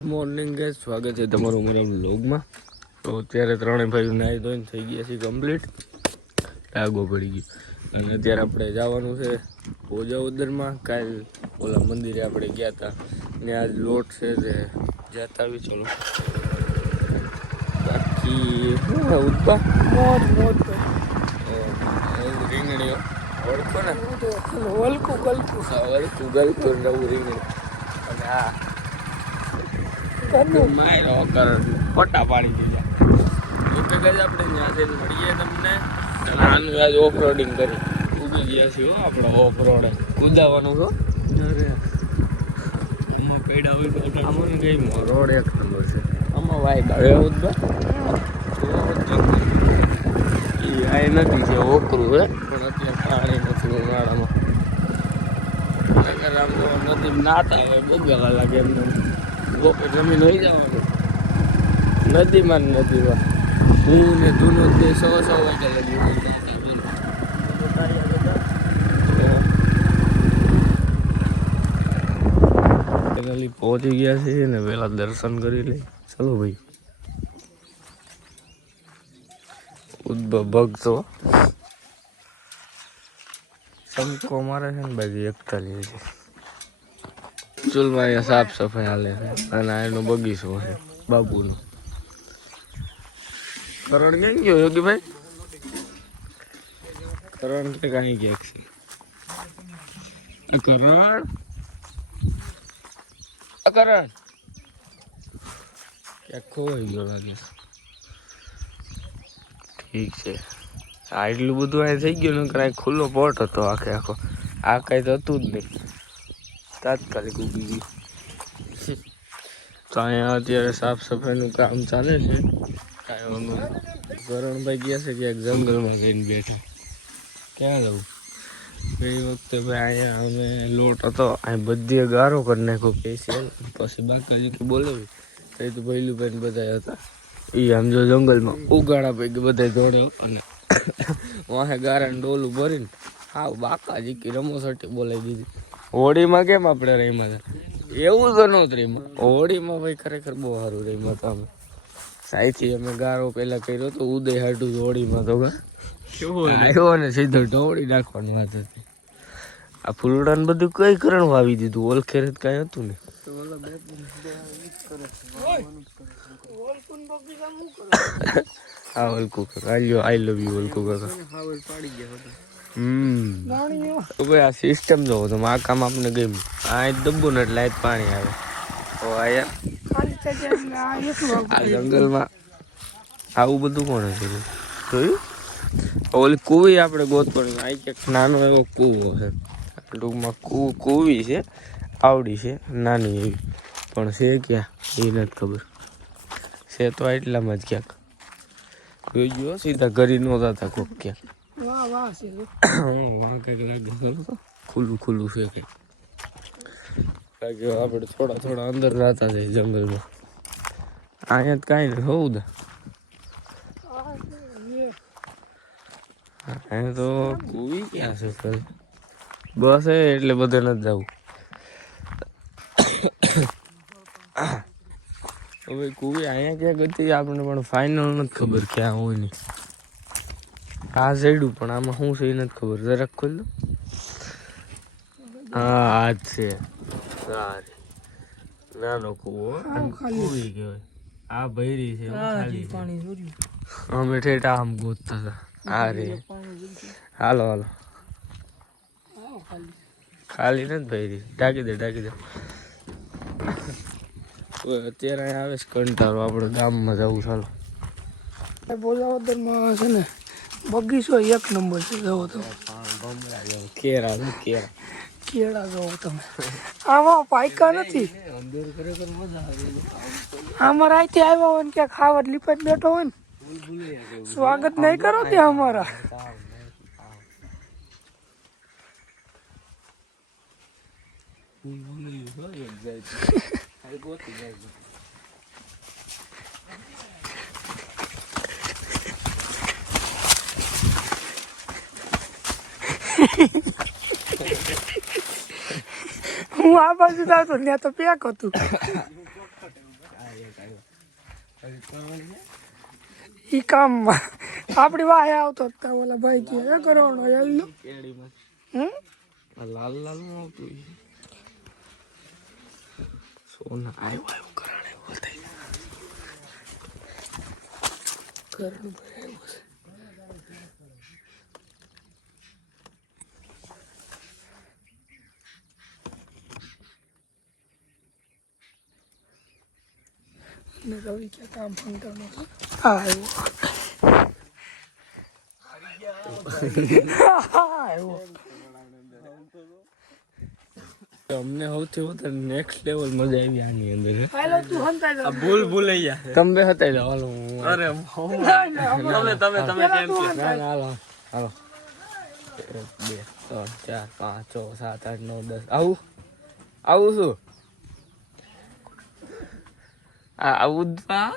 Morning guys, સ્વાગત છે તમારું મારા વ્લોગમાં. તો અત્યારે ત્રણેય ભાઈઓ નાહી ધોઈને થઈ ગયા છે કમ્પ્લીટ. ડાગો પડી ગયો અને અત્યારે આપણે જવાનું છે ભોજાવદરમાં. કાલ ઓલા મંદિરે આપણે ગયા હતા ને આજ લોટ છે તે જતા આવી. ચલો બાકી ઉદબા રીંગણીઓ ઓળખો ને, વલકું ગલકું નવું રીંગણી. અને આ માયરો કર ફોટા પાડી દીધા. ઓકે ગાઈસ, આપણે ત્યાંથી મળીએ તમને. અને આનું આજ ઓફરોડિંગ કરી ઉગી ગયા છીએ. આપણે ઓફરોડ કૂદાવાનું છો. અરે એમાં પેડા હોય તો આમાં કઈ રોડ એક નંબર છે. આમાં વાઈબ આવે એવું જ એ આ નથી છે ઓકરું હે, પણ અત્યારે પાણી નથી ઉનાળામાં. આમ તો નદી નાતા હોય બગવા લાગે એમને. બપોર જમીન હોય જવાનું નદીમાં હું ને જૂનું તે 100 વાગ્યા લગી પહોંચી ગયા છે ને પેલા દર્શન કરી લઈ. ચલો ભાઈ, ભગતો ચમકો મારે છે ને બાકી એકતા લે છે. ચૂલમાં અહીંયા સાફ સફાઈ હાલે છે અને એનો બગીચો છે બાબુનો. કરણ ક્યાં ગયો યોગીભાઈ? કરણ કે કાંઈ ગયા છે? કરણ ક્યાંક ખોવાઈ ગયો લાગે. ઠીક છે, આ એટલું બધું અહીં થઈ ગયું ને કે ખુલ્લો પોટ હતો આખે આખો. આ કઈ તો હતું જ નહીં, તાત્કાલિક ઉગી ગયું. તો અહીંયા અત્યારે સાફ સફાઈનું કામ ચાલે છે. કરણભાઈ ગયા છે ક્યાંક જંગલમાં જઈને બેઠા. ક્યાં જવું? ગઈ વખતે ભાઈ અહીંયા અમે લોટ હતો અહીં બધી ગારો કરી નાખ્યો પેશિયલ. પછી બાકી કે બોલાવી કઈ તો ભૈલુભાઈ બધા હતા એ આમ જો જંગલમાં ઉગાડા પૈકી બધા દોડ્યો અને વાહે ગારાને ડોલું ભરીને હા બાકાજી કે રમોસટી બોલાવી દીધી. હોળીમાં કેમ આપણે રહીમાં હતા એવું તો નહોતું રહીમાં. હોળીમાં ભાઈ ખરેખર બહુ સારું રહીમાં હતા અમે. સાઈથી અમે ગારો પેલા કર્યો તો ઉદય હાટું હોળીમાં તો આવ્યો ને સીધો ઢોળી નાખવાની વાત હતી. આ ફૂલડા ને બધું કઈ કરણ વાવી દીધું. ઓળખેર કઈ હતું ને. હા ઓલકું આઈ લવ યુ ઓલકું કાકા. ભાઈ આ સિસ્ટમ જોવો તો આ કામ આપણે ગયું. આ દબ્બુ ને એટલે પાણી આવે. આ જંગલમાં આવું બધું કોને કર્યું જોયું? ઓલી કુવી આપણે ગોતવાની. આ ક્યાંક નાનો એવો કૂવો છે. ટૂંકમાં કુવી છે આવડી છે નાની એવી, પણ છે ક્યાં એ નથી ખબર. છે તો એટલામાં જ ક્યાંક જોઈ ગયો. સીધા ઘરી નહોતા હતા કોક ક્યાંક. વાહ કંઈક લાગે ખુલ્લું ખુલ્લું છે કંઈક. લાગે આપણે થોડા અંદર જતા જાય જંગલમાં. અહીંયા કાંઈ નહીં હોવું દે. અહીંયા તો કુવી ક્યાં છે ખરે? બસ એટલે બધે નથી જવું. હવે કુવી અહીંયા ક્યાંક હતી આપણને પણ ફાઇનલ નથી ખબર ક્યાં હોય નહીં. આ સાઈડું પણ આમાં શું છે એ નથી ખબર. જરાક ખોલ દો. હા આ જ છે. સારી નાનો કુવો કુવી કહેવાય. આ ભૈરી છે અમે ઠેઠા આમ ગોતતા હતા. હા રે હાલો ખાલી નથી ભૈરી. ઢાંકી દે અત્યારે અહીંયા આવે છે કંટાળો. આપણે ગામમાં જવું. ચાલો ભોજાવદરમાં છે ને બગીચો એક નંબર છે. જવો તમે કેળા જવો તમે. આમાં પાયકા નથી. અમારે અહીંથી આવ્યા હોય ને ક્યાં ખાવા લીપત બેઠો હોય ને સ્વાગત નહીં કરો ત્યાં અમારા. હું આ બાજુ આવતો ત્યાં તો પેક હતું. ઈ કામમાં આપણી વાહે આવતો જ તા ઓલા ભાઈ કે એ કરવાનો આવી લો કેડીમાં હમ લાલ લાલ નું આવતું સોના આવ્યો કરાણે બોલતા કરણ ભાઈ આવ્યો છે ને રવિ કે કામ ફંટાનો આવ્યો અમને સૌથી વધારે નેક્સ્ટ લેવલ મજા આવી આની અંદર હાલો તું હંતાઈ જા ભૂલ ભૂલૈયા તમે હતા હાલો અરે તમે કેમ છો હાલો હાલો 1 2 3 4 5 6 7 8 9 10 આવું શું આ ઉદવા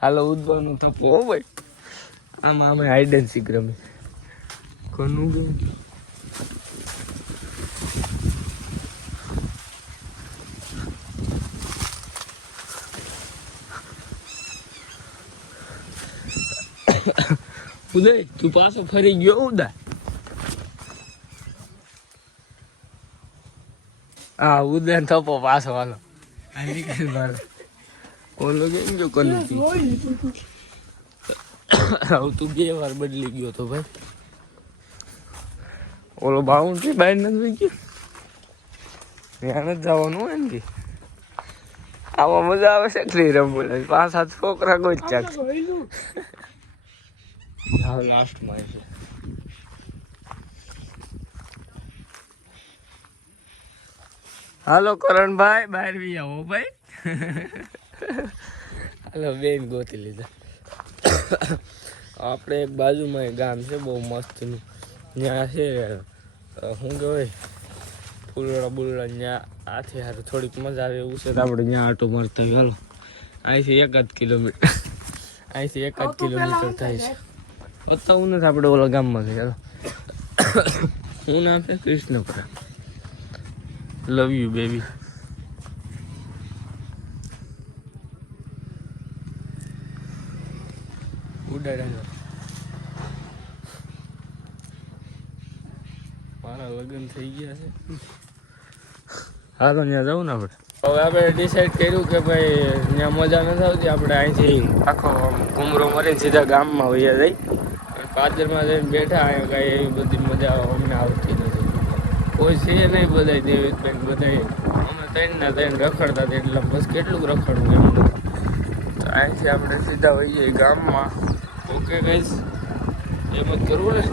હાલો ઉદવાનું થપો હો ભાઈ આમાં અમે હાઈડ એન્ડ સીક રમી કોનું ગેમ ઉદય તું પાછો ફરી ગયો ઉદય હા ઉદય થપો પાછો હાલો ઓલો કેમ ગયો કોનું હવે તું 2 વાર બદલી ગયો તો ભાઈ ઓલો બાઉન્ડ્રી બહાર નથી ગયો ત્યાં જ જવાનું હોય ને આમાં મજા આવે છે કે રમવું 5-7 છોકરા કોઈ ચાક હા લાસ્ટમાં છે હાલો કરણભાઈ બહાર બી આવો ભાઈ હાલો બેન ગોતી લીધા આપણે એક બાજુમાં એક ગામ છે બહુ મસ્તનું ત્યાં છે શું કહેવાય ફૂલડા બુલડા ત્યાં આથી હારે થોડીક મજા આવે એવું છે તો આપણે ત્યાં આટો મારતા હોય હાલો અહીંથી 1 કિલોમીટર અહીંથી 1 કિલોમીટર થાય છે બતાવું નથી આપણે ઓલા ગામમાં છે ચાલો શું નામ છે કૃષ્ણપુરા લવ યુ બેબી ઉડાડા મારા લગ્ન થઈ ગયા છે હા તો ત્યાં જવું ને આપણે હવે આપણે ડિસાઈડ કર્યું કે ભાઈ ત્યાં મજા નથી આવતી આપણે અહીંથી આખો ઘૂમરો મરીને સીધા ગામમાં વયા જઈ પાદરમાં જઈને બેઠા અહીંયા કાંઈ એવી બધી મજા અમને આવતી નથી કોઈ છે નહીં બધા દેવીબેન બધા અમે 3 રખડતા એટલે બસ કેટલું રખડવું એમ તો અહીંથી આપણે સીધા વહીએ ગામમાં ઓકે ગાઈસ એમ જ કરવું ને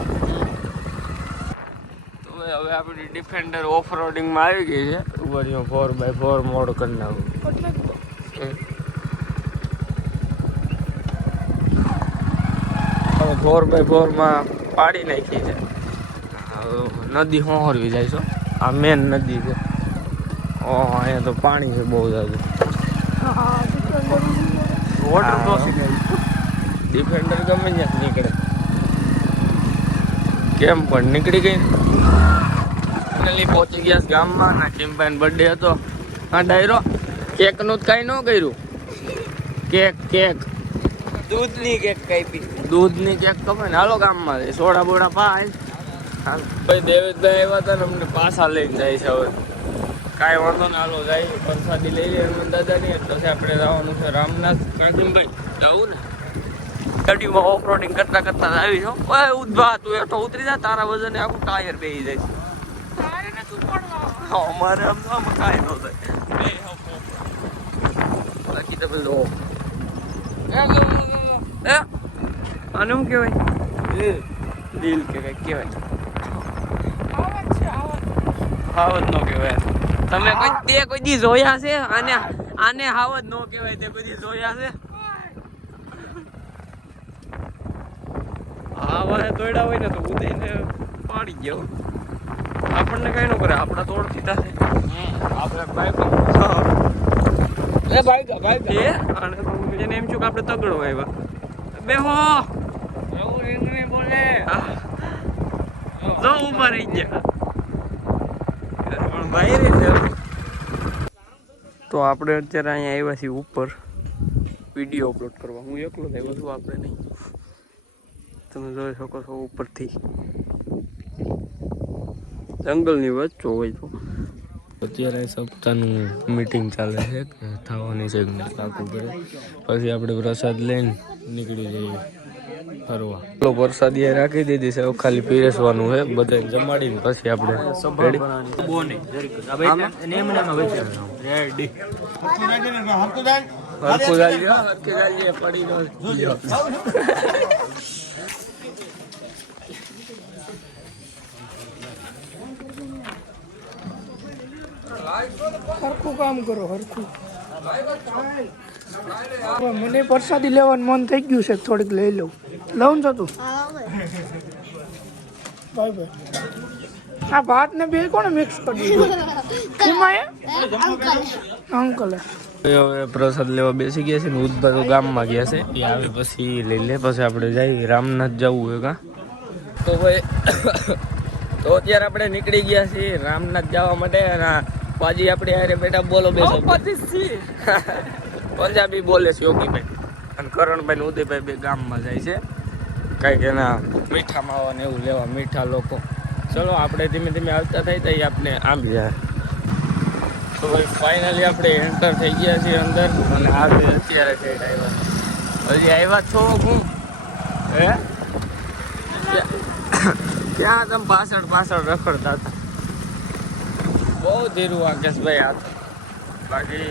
તો હવે આપણી ડિફેન્ડર ઓફ રોડિંગમાં આવી ગઈ છે ઉભરીઓ 4x4 મોડ કરી નાખું 4x4 માં પાડી નાખી છે નદી હોહરવી જાય છે આ મેન નદી છે ઓહ અહીંયા તો પાણી છે બહુ જાજુ વોટર ક્રોસિંગ ડિફેન્ડર ગમે ત્યાં નીકળે કેમ પણ નીકળી ગઈ ફાઇનલી પહોંચી ગયા ગામમાં ના ચિંપાઈનો બર્થડે હતો હા ડાયરો કેકનું જ કાંઈ ન કર્યું કેક દૂધની કેક કાપી દૂધની કેક કપાય ને હાલો ગામમાં સોડા બોડા પાય હાલ ભાઈ દેવેશભાઈ આવ્યા હતા ને અમને પાછા લઈને જાય છે હવે કાંઈ વાંધો ને હાલો જાય પ્રસાદી લઈ લે હનુમાન દાદાની પછી આપણે જવાનું છે રામનાથ કાજીમભાઈ જવું ને ગાડીમાં ઓફ રોડિંગ કરતા આવી છો ઉદભા તું એઠો ઉતરી જા તારા વજને આખું ટાયર બેસી જાય અમારે આમ કાંઈ ન થાય બાકી તમે લો આને શું કહેવાય દિલ કે કઈ કહેવાય હાવત નો કહેવાય તમે કોઈ દી જોયા છે આને હાવત નો કહેવાય તે કોઈ દી જોયા છે આવા તોડ્યા હોય ને તો ઉદયને પાડી ગયો આપણને કઈ ન કરે આપણા તોડતી થશે આપણે બાઈક અને એને એમ છું કે આપણે તગડો આવ્યા બેહો એવું રીંગણી બોલે જો ઉભા રહી ગયા પણ ભાઈ રે તો આપણે અત્યારે અહીંયા આવ્યા છીએ ઉપર વિડીયો અપલોડ કરવા. હું એકલો જ આવ્યો છું, આપણે નહીં. તમે જોઈ શકો છો ઉપરથી જંગલની વચ્ચે હોય તો. અત્યારે સપ્તાહનું મીટિંગ ચાલે છે કે થવાની છે લાગુ કરે, પછી આપણે પ્રસાદ લઈને નીકળી જઈએ ફરવા. પ્રસાદી રાખી દીધી છે, હવે ખાલી પીરસવાનું છે બધાને જમાડીને પછી આપણે પડી હરખું કામ કરો, હરખું. મને પ્રસાદી લેવાનું મન થઈ ગયું છે, થોડીક લઈ લઉં. લઉં છો તું? Bye bye. આ ભાત ને બે કોને મિક્સ કરી દીધું? અંકલ હવે પ્રસાદ લેવા બેસી ગયા છે ને ઉદભા ગામમાં ગયા છે, એ આવે પછી લઈ લે. પછી આપણે જઈએ રામનાથ જવું હોય કા તો ભાઈ. તો અત્યારે આપણે નીકળી ગયા છીએ રામનાથ જવા માટે. અને પાજી આપણે હારે બેટા બોલો બેસો પંજાબી બોલે છે યોગીભાઈ અને કરણભાઈ ને ઉદયભાઈ બે ગામમાં જાય છે કંઈક એના મીઠા માવા ને એવું લેવા, મીઠા લોકો. ચલો આપણે ધીમે ધીમે આવતા થાય તો આપણે આમ જાય. તો ભાઈ ફાઇનલી આપણે એન્ટર થઈ ગયા છીએ અંદર. અને આપણે અત્યારે કઈ આવ્યા, હજી આવ્યા છો હું હે ક્યાં તમે પાછળ પાછળ રખડતા હતા. બહુ ધીરું આકેશભાઈ આ તો. બાકી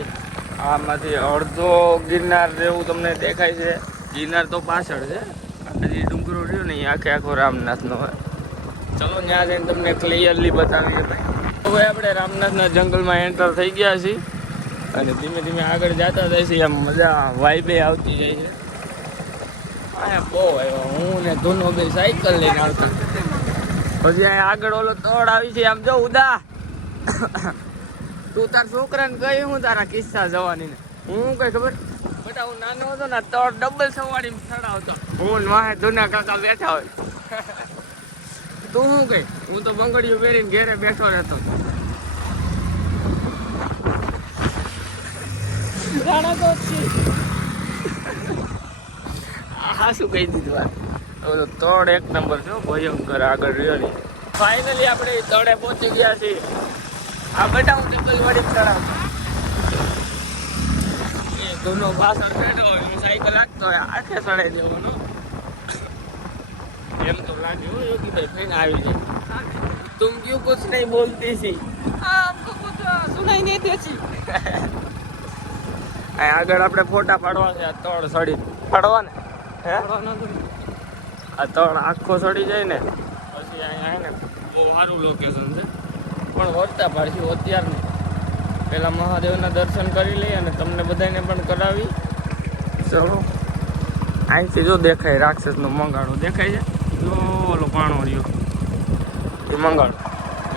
આમાંથી અડધો ગિરનાર જેવું તમને દેખાય છે. ગિરનાર તો પાછળ છે, હજી ડુંગરો રહ્યો ને એ આખો રામનાથનો હોય. ચલો ત્યાં જઈને તમને ક્લિયરલી બતાવીએ ભાઈ. હવે આપણે રામનાથના જંગલમાં એન્ટર થઈ ગયા છીએ અને ધીમે ધીમે આગળ જતા જાય છે. આમ મજા વાઇબે આવતી જાય છે. અહીંયા બહુ આવ્યો. હું ને ધૂનો બે સાયકલ લઈને આવતા. પછી અહીંયા આગળ ઓલો તોડ આવી છે. આમ જો ઉદા તું તાર છોકરાને કહી હું તારા કિસ્સા જવાની ને હું કઈ ખબર બેટા. હું નાનો હતો ને તોડ ડબલ સવારી ચડાવતો. હું વાહે ધૂના કાકા બેઠા હોય. તું શું કઈ? હું તો બંગડીઓ પહેરીને ઘેરે બેઠો રહેતો. હા શું કહી દીધું? આ તોડ એક નંબર છે ભયંકર. આગળ રહ્યો ને ફાઇનલી આપણે તળે પહોંચી ગયા છીએ. આ બેટા હું ટીપલ વાળી ચડાવતો. એ ધૂનો પાછળ બેઠો હોય, હું સાયકલ રાખતો હોય, આખે ચડાઈ દેવાનો. એમ તો લાગે હો યોગીભાઈ ફઈને આવી જાય. તુમ ક્યું કુછ નહીં બોલતી છી? हमको कुछ सुनाई नहीं देती. આગળ આપણે ફોટા પાડવા છે. આ તળ સડી પાડવા ને હે આ તળ આખો સડી જાય ને પછી અહીંયા ને બહુ સારું લોકેશન છે. પણ વળતા પાડશું અત્યાર નહીં. પહેલાં મહાદેવના દર્શન કરી લઈએ અને તમને બધાને પણ કરાવી. ચલો અહીંથી જો દેખાય રાક્ષસનો મંગાળો દેખાય છે. જો ઓલો પાણો રહ્યો એ મંગાળો.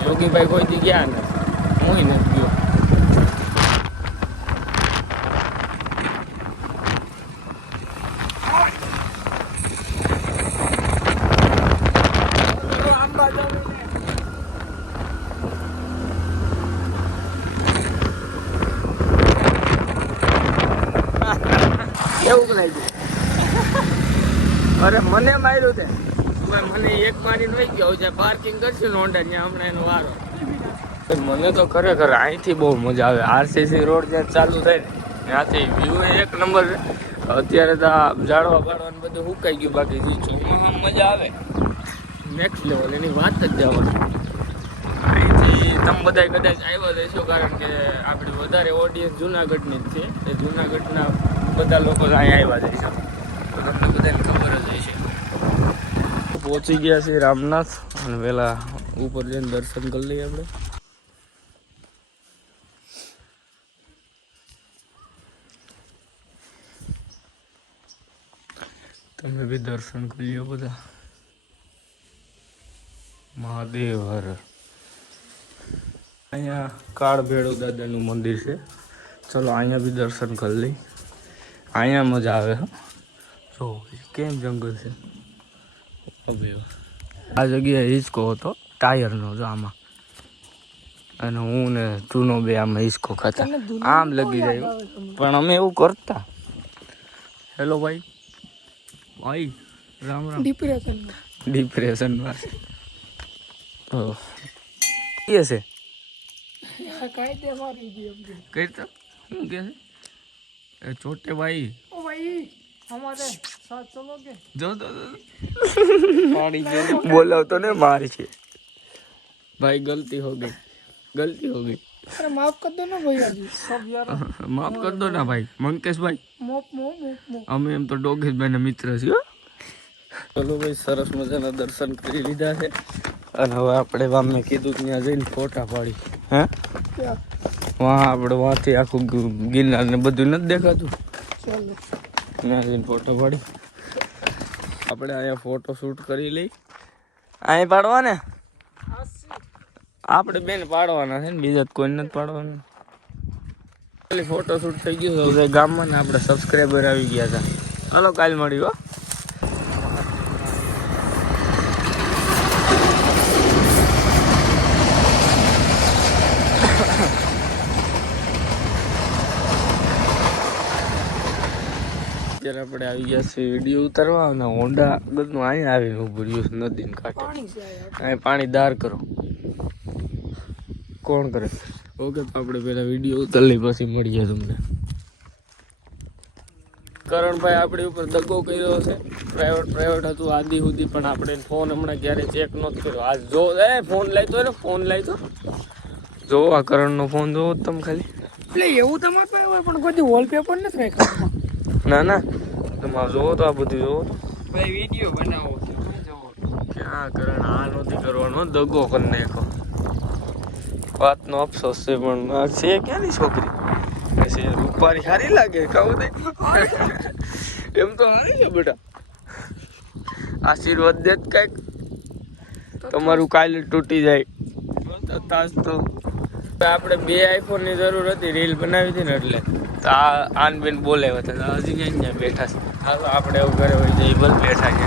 યોગીભાઈ કોઈથી ગયા ને હું નથી ગયો. એવું લાગ્યું. અરે મને માર્યું તે મને એક મારી વહી ગયો છે. પાર્કિંગ કરશું ને હોન્ડા ત્યાં હમણાં એનો વારો. મને તો ખરેખર અહીંથી બહુ મજા આવે. આરસીસી રોડ જ્યાં ચાલુ થાય ને ત્યાંથી વ્યૂ એક નંબર છે. અત્યારે તો ઝાડવા બાળવાનું બધું સુકાઈ ગયું. બાકી મજા આવે નેક્સ્ટ લેવલ. એની વાત જ જવાનું. અહીંથી તમે બધા કદાચ આવ્યા જઈશો કારણ કે આપણી વધારે ઓડિયન્સ જુનાગઢની જ છે. એ જુનાગઢના બધા લોકો અહીંયા આવ્યા જઈશે તો તમને બધાને ખબર જ હશે. પહોંચી ગયા છે રામનાથ અને પહેલા ઉપર જઈને દર્શન કરી લઈએ આપણે. તમે બી દર્શન કરી લો બધા. મહાદેવ હર. અહીંયા કાળ ભૈરવ દાદાનું મંદિર છે. ચલો અહીંયા બી દર્શન કરી લઈ. અહીંયા મજા આવે. જો કેમ જંગલ છે. આ જગ્યાએ હિંચકો હતો ટાયરનો. જો આમાં અને હું ને જૂનો બે આમ હિસકો ખાતા તને ધૂનો આમ બહુ લગી યાદ જાય આવે તમને. પણ અમે એવું કરતા હેલો ભાઈ ભાઈ રામ રામ ડિપ્રેશનમાં. ડિપ્રેશનમાં એ છે આ કાંઈ મારી ગઈ એમ કે. કરતા શું કે છે એ છોટે ભાઈ ઓ ભાઈ હમારે સાથ ચલોગે? જો તો બોલાવતો ને મારી છે भाई गलती हो गई अरे माफ कर दो ना भैया जी सब यार. माफ कर दो ना भाई मंकेश भाई મોપ અમે એમ તો ડોગેશ ભાઈ ના મિત્ર છીએ હો. ચલો ભાઈ સરસ મજાના દર્શન કરી લીધા છે અને હવે આપણે વામે કીધું ત્યાં જઈને ફોટા પાડી હે क्या વાં આપણે વાંથી આખું ગિરનાર ને બધું નથી દેખાતું चलो ત્યાં જઈને ફોટો પાડી આપણે અહીંયા ફોટો શૂટ કરી લઈ અહીં પાડવા ને આપણે બેન પાડવાના છે ને બીજા તો કોઈ નથી પાડવાના ખાલી ફોટો શૂટ થઈ ગયું હવે ગામમાં ને આપણે સબસ્ક્રાઈબર આવી ગયા હતા હાલો કાલ મળી હો અત્યારે આપણે આવી ગયા છીએ વિડીયો ઉતારવા અને હોન્ડા બધું અહીંયા આવીને ઉભું રહ્યું છે નદીને કાંઠે पानी से आया અહીં પાણી દાર કરો કોણ કરે ઓકે તો આપણે પેલા વિડીયો ઉતારી પછી મળીએ તમને કરણભાઈ આપણી ઉપર દગો કર્યો છે પ્રાઇવેટ હતું આદિ સુધી પણ આપણે ફોન હમણાં ક્યારે ચેક નહોતો કર્યો આજ જો ફોન લાવ્યો ને ફોન લાવ્યો જો આ કરણનો ફોન જોવો તમે ખાલી એટલે એવું તમારે પાસે હોય પણ કોઈ વોલપેપર નથી રાખ્યા ના ના તમે જોવો તો આ બધું જોવો તો ભાઈ વિડીયો બનાવો છે ક્યાં કરણ આ નથી કરવાનો દગો કરી નાખો વાતનો અફસોસ છે પણ આ છે ક્યાંની છોકરી છે રૂપારી સારી લાગે કહું દે એમ તો સારી છે બેટા આશીર્વાદ દે કઈક તમારું કાલે તૂટી જાય તાજ તો આપણે બે આઈફોન ની જરૂર હતી રીલ બનાવી હતી ને એટલે તો આ આન બેન બોલાવ્યા હતા હજી ક્યાં બેઠા છે હાલો આપણે એવું ઘરે હોય જઈએ બસ બેઠા છે